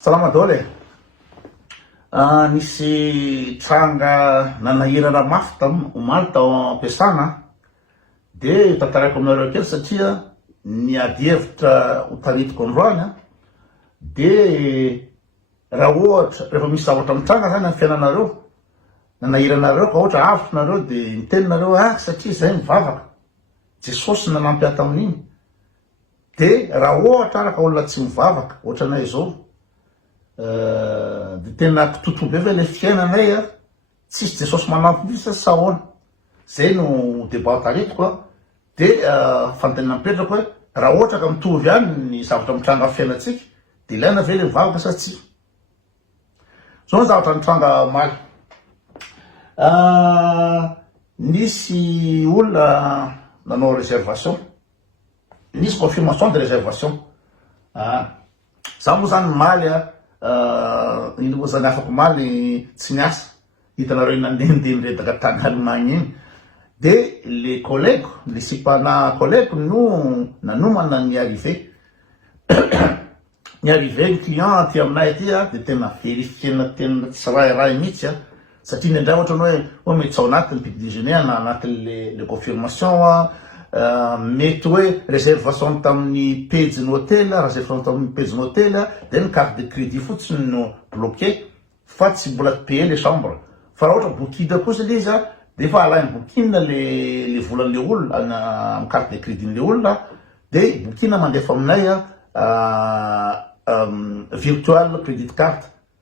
Salama daholo nisy tranga nanahira raha mafy omaly tao am-piasana de tantarako aminareo kely satria niady hevitra ho taritiko androany de raha ohatra rehefa misy zavatra mitranga zany amin'ny fiainanareo nanahiranareo ka ohatra avitra nareo de niteninareo satria zay mivavaka Jesosy nanampy ahy tamin'iny de raha ohatra araka olona tsy mivavaka ohatra anay zao de tena kitoto be ve le fiainanay tsisy Jesosy manampy mihitsy sa ahoana zay no débat taritiko de fanontaniana mipetrako hoe raha ohatra ka mitovy ihany ny zavatra mitranga amin'ny fiainatsika de ilaina ve le mivavaka sa tsy zao ny zavatra mitranga omaly nisy olona nanao réservation nisy confirmation de réservation za moa zany maly ino moa zany afaka maly tsy miasa hitanareo nandehandeha redaka tany Allemagne iny de le collègue le sipana collègue no nanomana ny arrivé ny arrivé ny client ty aminay aty de tena verifiena tena tsy rahay mihitsy satria nendray ohatra hoe mety tsy ao anatiny petit déjeuner na anatin'ny le confirmation mety hoe réservation tamin'ny pejy ny hôtel réservation tamin'ny pejy ny hôtel de ny carte de crédit fotsiny no bloqué fa tsy mbola paye les chambres fa raha ohatra bokida kosa le izy de efa alainy bokina le volan'le olona amin'ny carte de crédit n'le olona de bokina mandefa aminay virtual credit card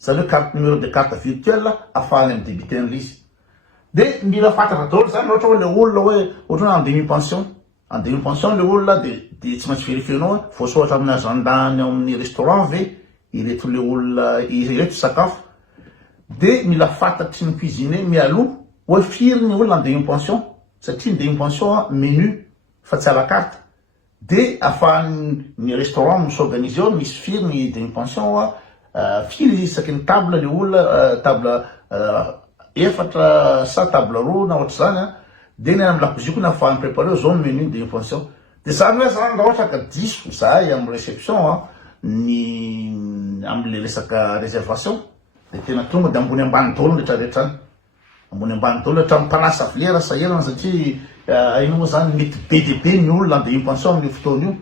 zany hoe carte numéro de carte virtuelle afahany amin'ny débité an'izy de mila fantatra daholo zany ohatra hoe le olona hoe ohatra hoe en demi pension le olona de tsy maintsy verifienao faut sohatra amin'ny agenda-ny amin'ny restaurant ve ireto le olona ireto sakafo de mila fantatry ny cuisinier mialoha hoe firy ny olona en demi pension satria ny demi pension menu fa tsy à la carte de afahan'ny restaurant misorganiser eo misy firy ny demi pension firy isaky ny table le olona table efatra sa table roa na ohatra zany de ny amin'ny lakozia koa nafahan'ny préparé zao ny menu de pension de zany hoe zany raha ohatra ka diso zahay amin'ny réception ny am'le resaka réservation de tena tonga de ambony ambany daholo rehetrarehetra any ambony ambany daholo hatramin'ny mpanasa vilera sahelana satria ino moa zany mety be de be ny olona de pension amin'ny fotoana io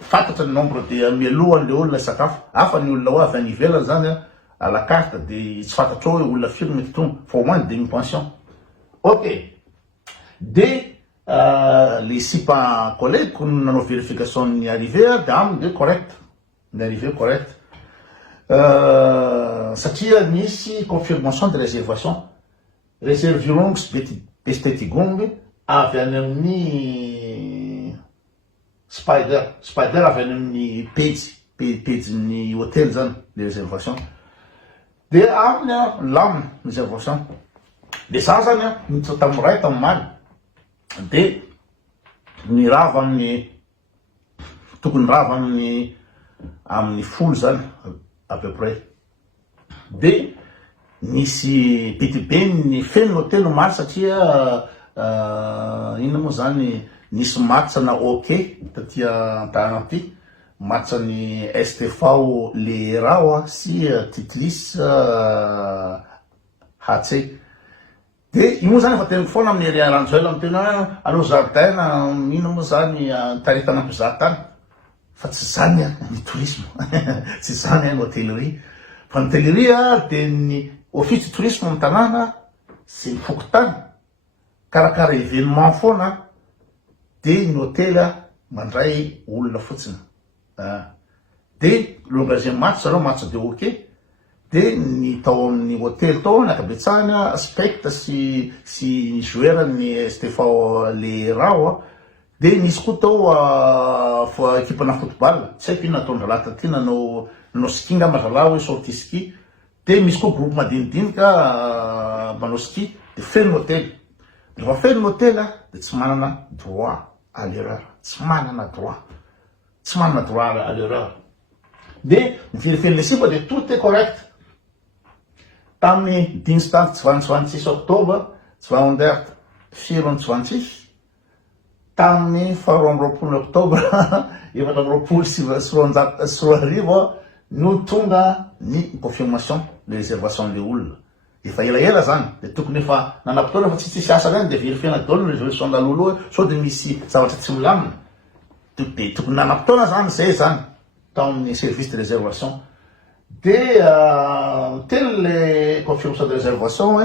fantatra ny nombre de mialohan'le olona sakafo hafa ny olona ho avy any ivelany zany à la carte de tsy fantatra hoe olona firy mety tonga fa au moins demi pension ok de le sipa collègue nanao vérification ny arrivé de aminy de correct ny arrivé correct satria nisy confirmation de réservation réservirong bestetigong avy any amin'ny spider avy any amin'ny page ny hôtel zany le réservation de aminy lamina réservation de za zany nitsy tamin'ny ray tamin'ny maly de ny rava amin'ny tokony rava amin'ny folo zany à peu près de nisy bitibe ny feno hôtel omaly satria ino moa zany nisy matsa na ok tatia antanaty matsa ny STFAO le rao sy titlis HC de io moa zany efa teniko foana amin'ny riaranjoela amin'ny tena allo jardin ino moa zany taritana mpizaha tany fa tsy zany ny tourisme tsy zany ny hôtellerie fa ny hôtellerie de ny office tourisme amin'ny tanàna sy ny fokotany karakara événement foana de ny hôtel mandray olona fotsiny de l'engagé match zareo match de hockey de ny tao amin'ny hôtel tao ny akabetsahany aspect sy joueur ny Stefao le rao de nisy koa tao fa équipena football tsy haiko ino nataondra lata ty nanao ski nga mazalao hoe sorti ski de misy koa groupe madinidinika manao ski de feno hôtel rehefa feno hôtel de tsy manana droit à l'erreur tsy manana droit à l'erreur de niverifien'le sipa de tout est correct tamin'ny dinstant 26 octobre 2026 tamin'ny faharoa amby roapolo octobre efatra amby roapolo sy roanjato sy roa arivo no tonga ny confirmation le réservation le olona efa elaela zany de tokony efa nanapotona fa tsy asa reny de verifiena daholo résolution lalolo sao de misy zavatra tsy milamina de tokony nanapotona zany zay zany tao amin'ny service de réservation de teny le confirmation de réservation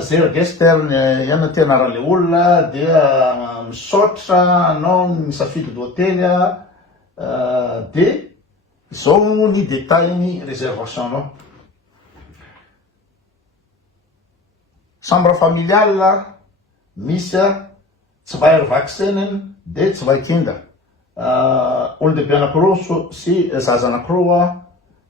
zero gester ihany ty anaran'le olona dia misaotra anao misafidy d'hôtely de zao ny détailny réservation anao chambre familiale misy tsy vahary vaccine de tsy vahikinda olo-dehibe anakiroa sy zaza anakiroa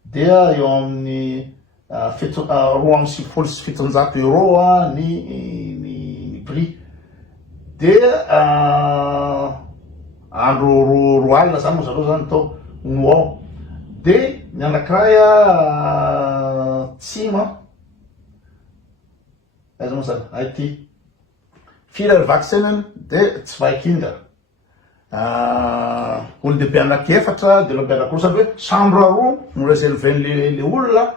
dia eo amin'ny roa amby sivifolo sy fitonjato euro ny prix de andro roa alina zany moa zareo zany tao no ao de ny anakiray tsima aiza moa zany aty firy vaccine de tsy vahikinda olo-dehibe anakiefatra de lobe anakiroa sady hoe chambre roa no réserven'le olona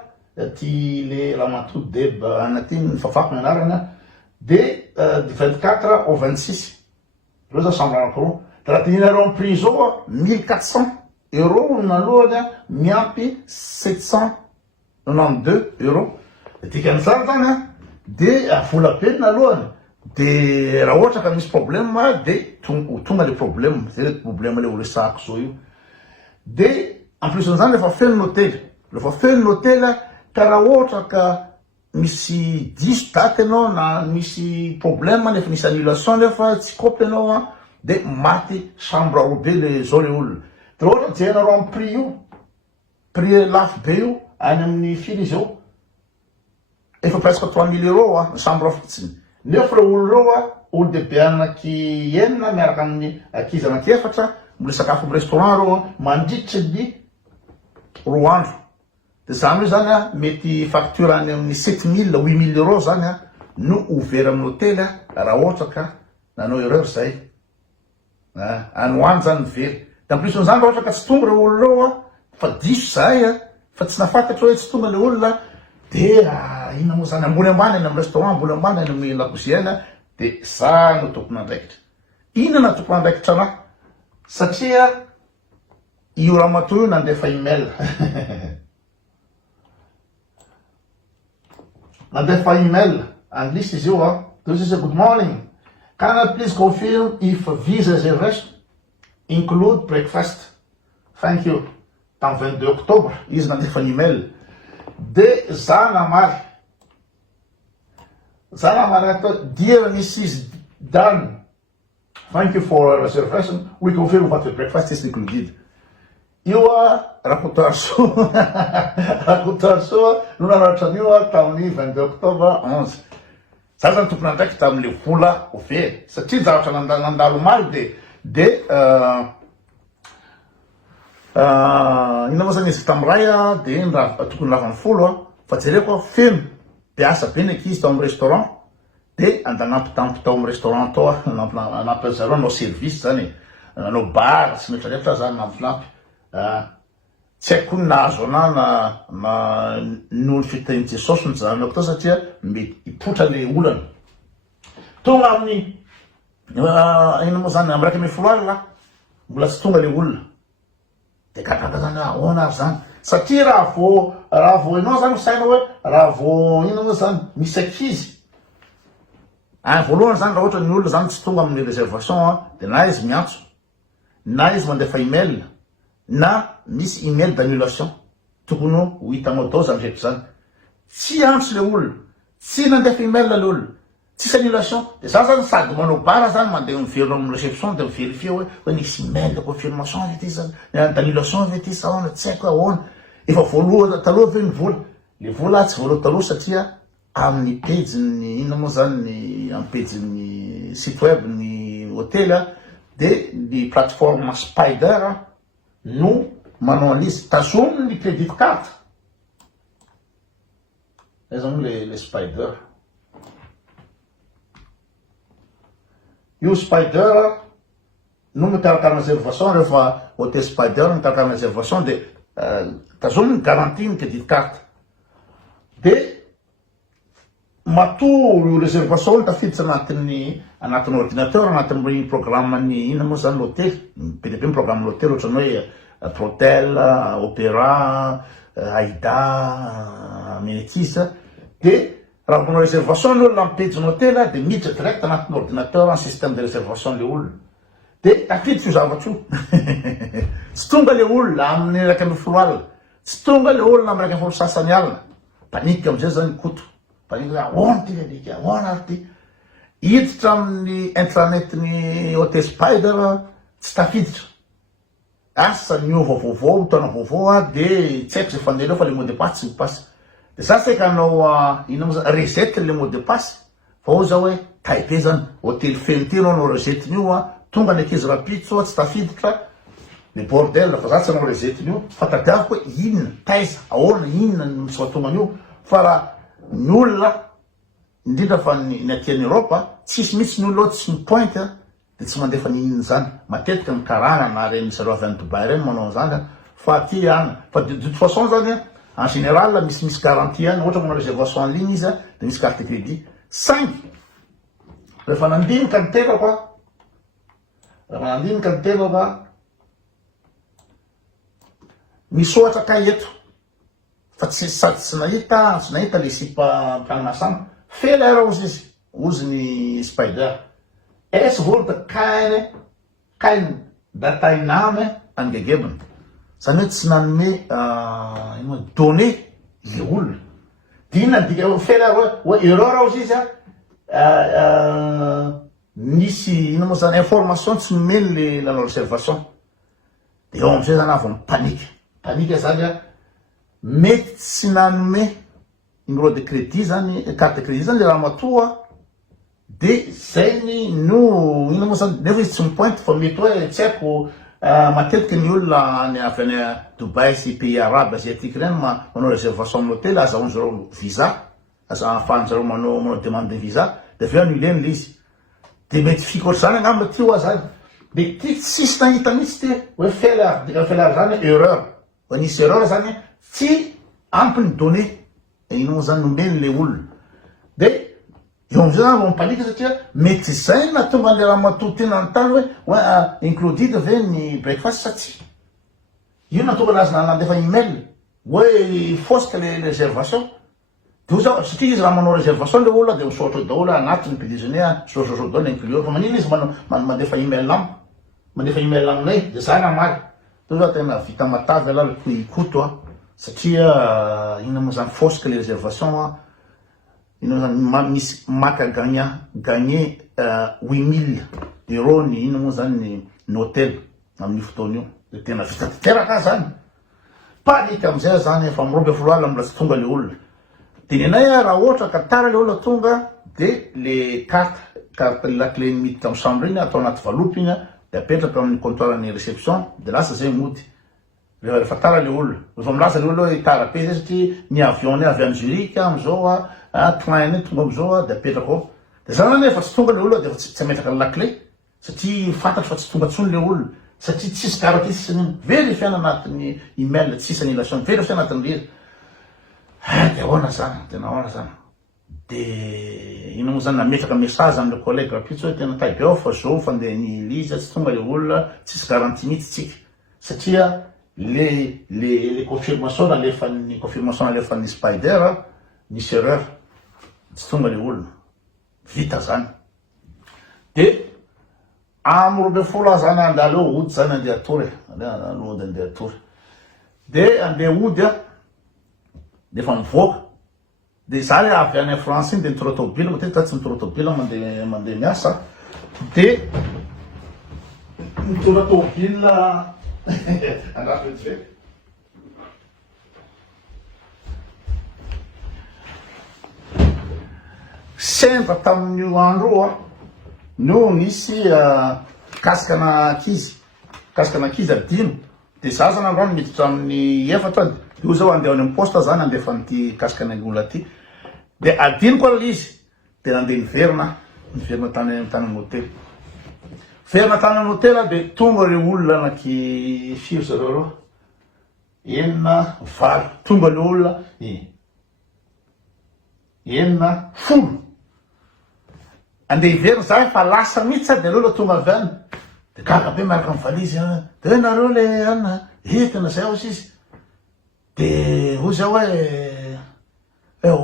ty le ramatody deba anaty mifafako ny anarana de 24 au 26 reo za chambre anakiroa de raha dinareo amin'ny prix zao 1400 euro nalohany miampy 792 euro dikany tsara zany de vola be nalohany de raha ohatra ka misy problème de tonga le problème zay le problème le olesahako zao io de en plus zany lefa feno n'hôtel ka raha ohatra ka misy diso daty anao na misy problème nefa misy annulation nefa tsy kopy anao de maty chambre roa be le zao le olona de raha ohatra jehanareo amin'ny prix io prix lafo be io any amin'ny fily izy eo efa presque 3000 euro chambre fotsiny nefa le olo reo olo-dehibe anaky enina miaraka amin'ny ankizy anakiefatra mbola sakafo amin'ny restaurant reo mandritry ny roa andro de zany hoe zany mety facture any amin'ny 7000 8000 euro zany no ouvert amin'ny hôtel raha ohatra ka nanao erreur zay anoany zany mivery de en plus zany raha ohatra ka tsy tonga reo olo reo fa diso zay fa tsy nafantatra hoe tsy tonga le olona de ina moa zany ambony ambany any amin'ny restaurant ambony ambany any amin'ny lakozia de za no tokony andraikitra ina na tokony andraikitra anahy satria io raha matoa io nandefa email nandefa email anglisy izy io this is a good morning, can I please confirm if visa reservation include breakfast, thank you. Tam 22 octobre izy nandefa email de za namary ato dear Mrs. Dan, thank you for a reservation, we confirm that the breakfast is included. Io rakotar soa no nanaratra an'io tamin'ny 22 octobre 11 za zany tokony andraiky tamin'le vola ofe satria zavatra nandalo mary de ina moa zany izy tamin'ny ray de tokony lavany folo fa jereko feno piasa be ny ankizy tao amin'ny restaurant de andanampitampy tao amin'ny restaurant tao anampy zareo anao service zany anao bar sy metrarehetra zany nampinampy tsy haiko ny nahazo ana na noho ny fitahin'i Jesosy ny zanako tao satria mety hipotra le olana tonga amin'ny ina moa zany am'raiky amby folo alina mbola tsy tonga le olona de gadrada zany ahoana zany satria raha vo ianao zany saina hoe raha vo ina moa zany misy ankizy voalohany zany raha ohatra ny olona zany tsy tonga amin'ny réservation de na izy miantso na izy mandefa email na misy email d'annulation tokony ho hitanao tao zany rehetra zany tsy antso le olona tsy nandefa email le olona tsisy annulation de za zany sady manao bara zany mandeha miverina amin'ny réception de miverifie hoe nisy email de confirmation ve ty zany d'annulation ve ty saona tsy haiko ahoana efa voaloha taloha ve ny vola le vola tsy voaloha taloha satria amin'ny pejiny ina moa zany ny amin'ny pejiny site web ny hôtel de ny plateforme Spider no manao an'izy tazominy ny credit card zay zany le Spider io Spider no mikarakara réservation rehefa hôtel Spider mikarakara réservation de tazominy ny garantie ny crédit carte de matoa réservation tafiditra anatin'ny ordinateur anatin'ny programme ny ina moa zany l'hôtel be dia be ny programme l'hôtel ohatrany hoe Protel, Opéra, Aida, Ménétis de raha manao réservation ny olona amin'ny page hôtel de miditra direct anatin'ny ordinateur en système de réservation le olona de tafiditra io zavatra io tsy tonga le olona amin'ny raiky amby folo alina tsy tonga le olona amin'ny raiky amby folo sasany alina panika amizay zany koto panika ahoana ty alika ahoana ary ty hiditra amin'ny intranet ny hôtel Spider tsy tafiditra asa miova vaovao mitona vaovao de tsy haiko zay fandeha fa le mot de passe tsy mipasy de za tsy hakanao ina moa zany reset le mot de passe fa ao zao hoe taipé zany hôtel fenty anao resetin'io tonga ny ankizy rapitso tsy tafiditra le bordel fa za tsy anao resetin'io fa tadiaviko hoe inona taiza ahoana inona ny tsy mahatongan'io fa raha ny olona indrindra fa ny atian'ny Europe tsisy mitsy ny olona tsy mipointe de tsy mandefa ny inona zany matetika ny karana na reny zareo avy any Dubai reny manao zany fa aty any fa de toute façon zany en général misy garantie any ohatra manao réservation en ligne izy de misy carte crédit 5 rehefa nandinika ny teraka misy ohatra ka eto fa tsy nahita le sipa mpianasana fela raha ozy ny Spider es wordt kein datainame angegeben zany hoe tsy nanome donné le olona dina dika fela hoe erreur ao izy misy ina moa zany information tsy nomeny le lanao réservation de eo amizay zany avy panika zany mety tsy nanome numéro de crédit zany carte de crédit zany le raha matoa de zay no ina moa zany nefa izy tsy mipointe fa mety hoe tsy haiko matetika ny olona ny avy any Dubai sy pays arabe asiatique reny manao réservation amin'ny hôtel azahoan'zareo visa ahafahan'zareo manao demande de visa de aveo annuleny le izy de mety fikoatra zany angamba ty oa zany de ty tsisy nahita mitsy ty hoe fela zany erreur fa nisy erreur zany tsy ampiny donné ina moa zany nomeny le olona de eo amizay zany vao mipanika satria mety zay na tonga le raha matoa tena notany hoe included ve ny breakfast sa tsy io na tonga lazy nandefa email hoe fosika le réservation de io zao satria izy raha manao réservation le olona de misaotra daholo anatiny pédéjeuner sososo daholo inclure fa manino izy mandefa email aminay de za namaly to zao tena vita matavy ala ikoto satria ina moa zany fosika le réservation misy maka gagné 8000 euro ny ina moa zany ny hôtel amin'ny fotoana io de tena vita teraka zany panika amizay zany efa mirobe folo alina mbola tsy tonga le olona de nenay raha ohatra ka tara le olona tonga de le carte la clé miditra amin'ny chambre iny atao anaty valopy iny de apetraka amin'ny comptoir ny réception de lasa zay mody rehefa tara le olona rehefa milaza le olona hoe tara be zay satria ny avion avy any Zurich amizao train tonga amizao de apetraka ao de zany efa tsy tonga le olona de tsy ametraka la clé satria fantatry fa tsy tonga tsony le olona satria tsisy garantie sisany verifiana anatin'ny email tsisy annulation verifiana anatin'ny rira de ahoana zany tena ahoana zany de ina moa zany nametraka message amle collègue rapitso hoe tena tabe ao fa zao fandeha ny liza tsy tonga le olona tsisy garantie mihitsy tsika satria le confirmation nalefan'ny confirmation nalefan'ny Spider misy erreur tsy tonga le olona vita zany de amy robe folo zany andaleo ody zany andeha atory aloha andeha atory de andeha ody de fa mivoaka de za le avy any France iny de mitoro tobile matetika tsy mitoro tobile mandeha miasa de mitoro tobile andraso vetivety sendra tamin'io andro no nisy kasikana ankizy adino de za zany androany miditra amin'ny efatra de io zao andeha any amin'ny poste zany andefa n'ity kasikana olona ty de adino koa izy de nandeha niverina tany amin'ny hôtel Feana-tany amin'ny hôtely dia tonga ireo olona anaky firy zareo enina valo tonga ilay olona enina folo andeha hiverina za fa lasa mihitsy dia aleo la tonga avy any dia gaga be miaraka amin'ny valizy dia nareo le ana entina zay ozy izy dia hoy zao hoe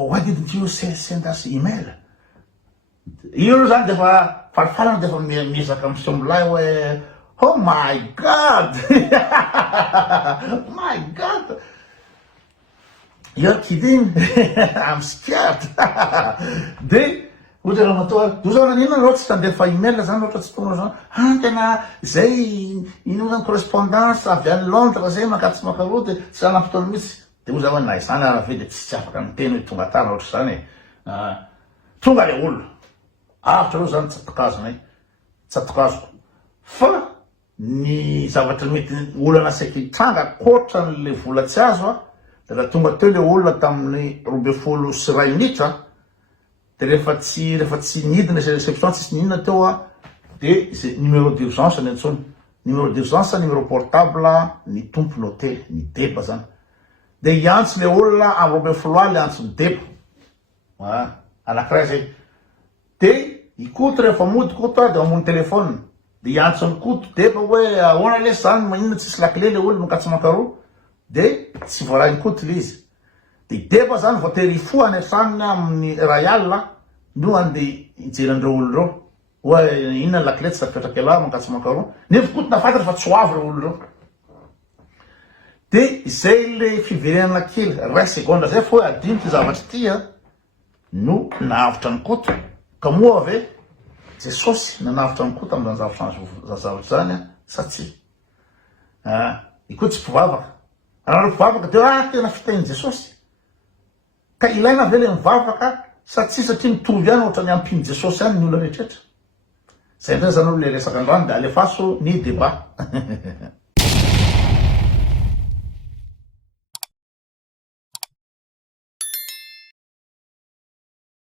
why didn't you send us email io zany dia fa falifalana dia fa miezaka amin'ny somolahy hoe oh my god my god you're kidding I'm scared dia ohatra raha matoa io zao nanina loatra tsy tandefa email zany loatra tsy tonga zany tena zay ino zany correspondance avy any Londres zay makatsy makarô dia tsy anampotona mihitsy dia ho za hoe na izany ara ve dia tsy afaka miteny hoe tonga tara ohatra zany tonga le olona avitra reo zany tsatokazonay tsatokazoko fa ny zavatra mety olana saiky hitranga koatra n'le vola tsy azo dia raha tonga teo le olona tamin'ny 24 minitra dia rehefa tsy nidina izay réception tsisy ninona teo dia izay numéro d'urgence ny antsony numéro d'urgence numéro portable ny tompony hôtely ny deba zany dia hiantso le olona amin'ny 24 le antso ny deba anankiray zay dia ikoto rehefa mody koto dia mamony telefôna dia hiantso ny koto deba hoe ahoana le zany maninona tsisy lakile le olona makatsy makaroa dia tsy voarahiny koto le izy dia deba zany voatery fo any antranony amin'ny Royal no andeha hijery andreo olo reo hoe inona ny lakile tsy tafipetraka ela makatsy makaroa nefa koto nafantatra fa tsy ho avy reo olo reo dia izay le fiverenana kely ray seconde zay fa hoe adino ty zavatra ty no nahavitra ny koto ka moa ave Jesosy nanavitra ny koto amin'izany zavatra zany sa tsy ikoa tsy mpivavaka anareo mpivavaka dia tena fitahin'i Jesosy ka ilaina ve le mivavaka sa tsy satria mitovy ihany ohatra ny ampiny Jesosy ihany ny olona rehetrarehetra zay ndray zany olo le resaka androany dia alefaso ny débat